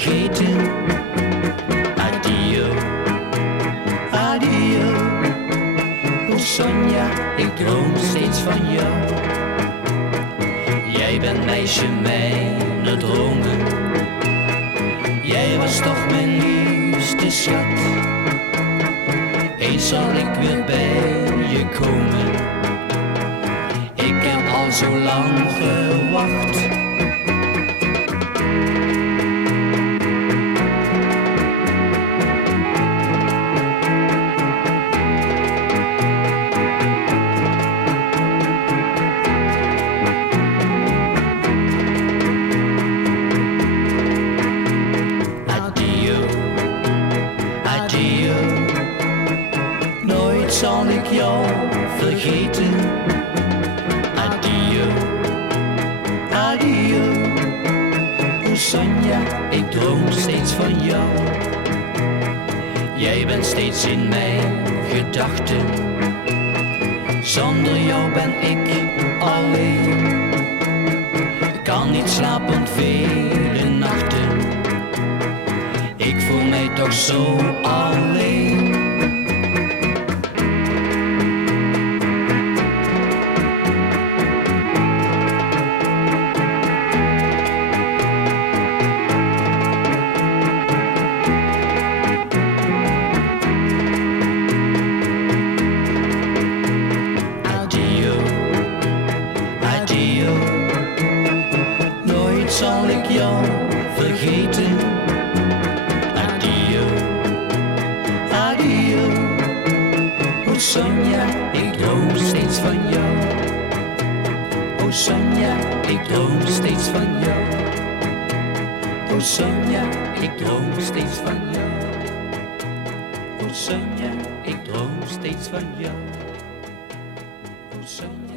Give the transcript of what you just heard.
vergeten. Adio, adio. Oh Sonja, ik droom steeds van jou. Jij bent meisje mijner dromen. Jij was toch mijn liefste schat. Eens zal ik weer bij je komen. Ik heb al zo lang gewacht. Zal ik jou vergeten? Adio, adio. Oh Sonja, ik droom steeds van jou. Jij bent steeds in mijn gedachten. Zonder jou ben ik alleen. Ik kan niet slapen vele nachten. Ik voel mij toch zo alleen. Nooit zal ik jou vergeten. Adio, adio. Oh Sonja, ik droom steeds van jou. Oh Sonja, ik droom steeds van jou. Oh Sonja, ik droom steeds van jou. Oh Sonja, ik droom steeds van jou. Oh Sonja.